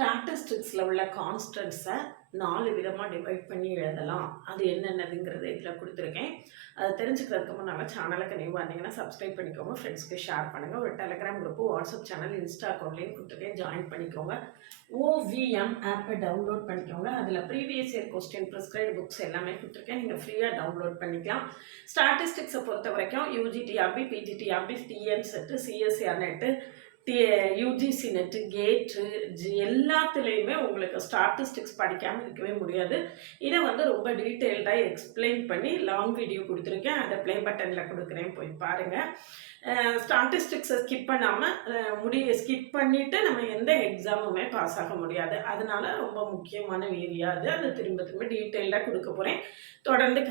ஸ்டாட்டிஸ்டிக்ஸில் உள்ள கான்ஸ்டன்ட்ஸை 4 விதமாக டிவைட் பண்ணி எழுதலாம். அது என்னென்னதுங்கிறத இதில் கொடுத்துருக்கேன். அதை தெரிஞ்சுக்கிறதுக்கு முன்னால் சேனலுக்கு நியூவாக இருந்தீங்கன்னா சப்ஸ்கிரைப் பண்ணிக்கோங்க, ஃப்ரெண்ட்ஸ்க்கு ஷேர் பண்ணுங்கள். ஒரு Telegram group, WhatsApp channel, Insta அக்கௌண்ட்லேயும் கொடுத்துருக்கேன், ஜாயின் பண்ணிக்கோங்க. OVM ஆப்பை டவுன்லோட் பண்ணிக்கோங்க. அதில் previous year question, prescribed books எல்லாமே கொடுத்துருக்கேன். நீங்கள் ஃப்ரீயாக டவுன்லோட் பண்ணிக்கலாம். ஸ்டாட்டிஸ்டிக்ஸை பொறுத்த வரைக்கும் UGTRB, PGTRB, TN set, CSR net, UGC net, கேட்டு, எல்லாத்துலேயுமே உங்களுக்கு ஸ்டாட்டிஸ்டிக்ஸ் படிக்காமல் இருக்கவே முடியாது. இதை ரொம்ப டீட்டெயில்டாக எக்ஸ்பிளைன் பண்ணி லாங் வீடியோ கொடுத்துருக்கேன். அதை ப்ளே பட்டனில் கொடுக்குறேன், போய் பாருங்கள். ஸ்டாட்டிஸ்டிக்ஸை ஸ்கிப் பண்ணாமல் ஸ்கிப் பண்ணிவிட்டு நம்ம எந்த எக்ஸாமுமே பாஸ் ஆக முடியாது. அதனால ரொம்ப முக்கியமான ஏரியா அது. அதை திரும்ப திரும்ப டீட்டெயில்டாக கொடுக்க போகிறேன். தொடர்ந்து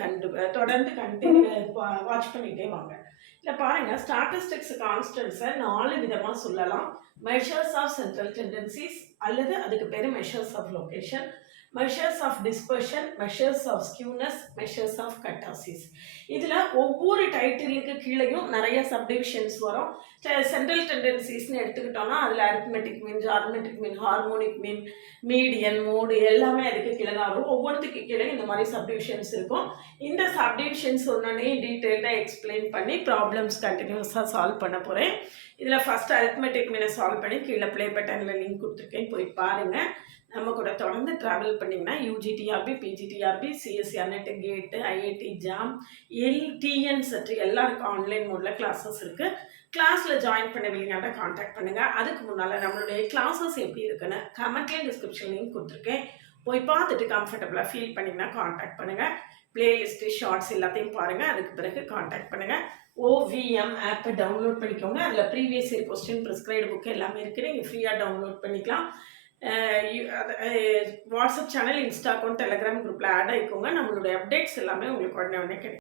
வாட்ச் பண்ணிகிட்டே வாங்க. இல்லை பாருங்கள், ஸ்டாட்டிஸ்டிக்ஸ் கான்ஸ்டன்ட்ஸை 4 விதமாக சொல்லலாம். மெஷர்ஸ் ஆஃப் சென்ட்ரல் டெண்டன்சிஸ், அல்லது அதுக்கு பேர் measures of location, measures of dispersion, measures of skewness, measures of kurtosis. இதில் ஒவ்வொரு டைட்டிலுக்கு கீழேயும் நிறைய சப்டிவிஷன்ஸ் வரும். சென்ட்ரல் டெண்டன்சிஸ்ன்னு எடுத்துக்கிட்டோம்னா அதில் அரித்மெட்டிக் மீன், ஜார்மெட்டிக் மீன், ஹார்மோனிக் மீன், மீடியன், மோடு எல்லாமே அதுக்கு கீழே தான் வரும். ஒவ்வொருத்துக்கு கீழே இந்த மாதிரி சப்டிவிஷன்ஸ் இருக்கும். இந்த சப்டிவிஷன்ஸ் ஒன்னே டீட்டெயில்டாக எக்ஸ்பிளைன் பண்ணி ப்ராப்ளம்ஸ் கண்டினியூஸாக சால்வ் பண்ண போகிறேன். இதில் ஃபஸ்ட் அரித்மெட்டிக் மீனை சால்வ் பண்ணி கீழே ப்ளே பட்டனில் லிங்க் கொடுத்துருக்கேன், போய் பாருங்கள். நம்ம கூட தொடர்ந்து ட்ராவல் பண்ணிங்கன்னா UGTRB, PGTRB, CSR நெட்டு, கேட்டு, IIT ஜாம், TN செட்டு எல்லாருக்கும் ஆன்லைன் மோடில் கிளாஸஸ் இருக்குது. கிளாஸில் ஜாயின் பண்ணவில்லைங்கன்னா கான்டாக்ட் பண்ணுங்கள். அதுக்கு முன்னால் நம்மளுடைய கிளாஸஸ் எப்படி இருக்குன்னு கமெண்ட்லேயும் டிஸ்கிரிப்ஷன்லேயும் கொடுத்துருக்கேன், போய் பார்த்துட்டு கம்ஃபர்டபுளாக ஃபீல் பண்ணிங்கன்னா கான்டாக்ட் பண்ணுங்கள். பிளேலிஸ்ட்டு, ஷார்ட்ஸ் எல்லாத்தையும் பாருங்கள். அதுக்கு பிறகு கான்டாக்ட் பண்ணுங்கள். OVM ஆப்பை டவுன்லோட் பண்ணிக்கோங்க. அதில் previous year question, prescribed book எல்லாமே இருக்குது. நீங்கள் ஃப்ரீயாக டவுன்லோட் பண்ணிக்கலாம். WhatsApp channel, Insta account, Telegram குரூப்பில் ஆட் ஆகிக்கோங்க. நம்மளுடைய அப்டேட்ஸ் எல்லாமே உங்களுக்கு உடனே கிடைக்கும்.